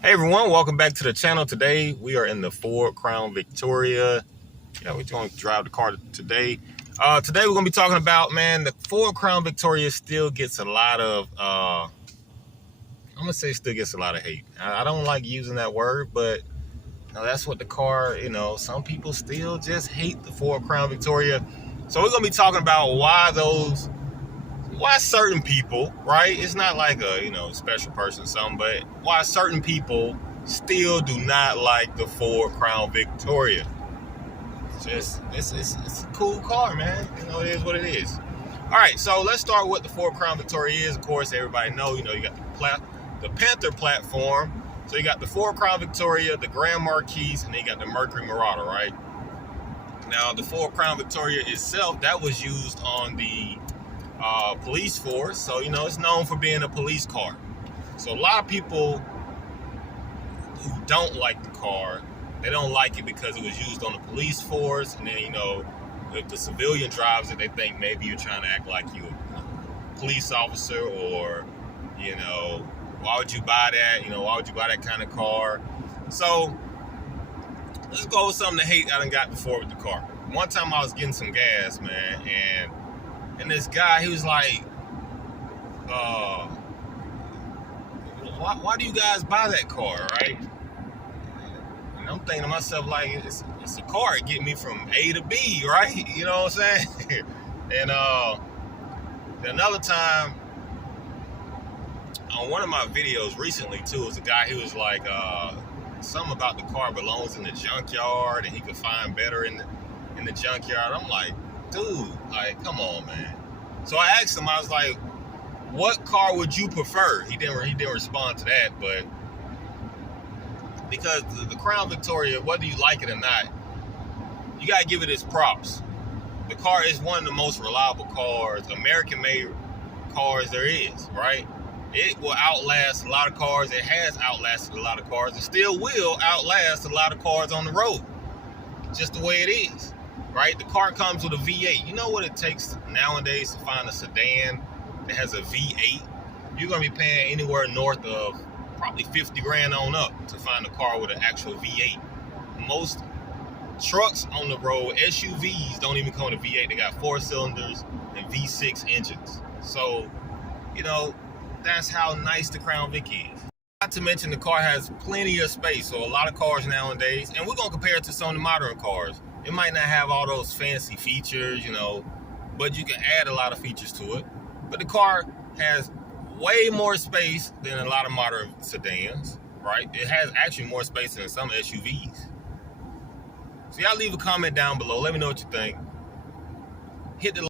Hey everyone, welcome back to the channel. Today we are in the Ford Crown Victoria. Yeah, we're going to drive the car today. Today we're going to be talking about, man, the Ford Crown Victoria still gets a lot of, I'm going to say still gets a lot of hate. I don't like using that word, but that's what the car, some people still just hate the Ford Crown Victoria. So we're going to be talking about why certain people, right? It's not like a, special person or something, but why certain people still do not like the Ford Crown Victoria. It's a cool car, man. It is what it is. All right, so let's start with the Ford Crown Victoria is. Of course, everybody know, you got the Panther platform. So you got the Ford Crown Victoria, the Grand Marquis, and then you got the Mercury Marauder, right? Now, the Ford Crown Victoria itself, that was used on the police force, so it's known for being a police car. So a lot of people who don't like the car, they don't like it because it was used on the police force, and then if the civilian drives it, they think maybe you're trying to act like you a police officer, or why would you buy that? Why would you buy that kind of car? So let's go with something to hate I done got before with the car. One time I was getting some gas, man, and this guy, he was like, why do you guys buy that car, right? And I'm thinking to myself, like, it's a car. It get me from A to B, right? You know what I'm saying? And another time, on one of my videos recently, too, was a guy who was like, something about the car belongs in the junkyard and he could find better in the junkyard. I'm like, dude, like, come on, man. So I asked him, I was like, what car would you prefer? He didn't respond to that, but because the Crown Victoria, whether you like it or not, you gotta give it its props. The car is one of the most reliable cars, American-made cars there is, right? It will outlast a lot of cars. It has outlasted a lot of cars. It still will outlast a lot of cars on the road. Just the way it is, right? The car comes with a V8. You know what it takes nowadays to find a sedan that has a V8? You're going to be paying anywhere north of probably 50 grand on up to find a car with an actual V8. Most trucks on the road, SUVs, don't even come with a V8. They got 4 cylinders and V6 engines. So, that's how nice the Crown Vic is. Not to mention the car has plenty of space. So a lot of cars nowadays, and we're going to compare it to some of the modern cars. It might not have all those fancy features, but you can add a lot of features to it. But the car has way more space than a lot of modern sedans, right? It has actually more space than some SUVs. So y'all leave a comment down below. Let me know what you think. Hit the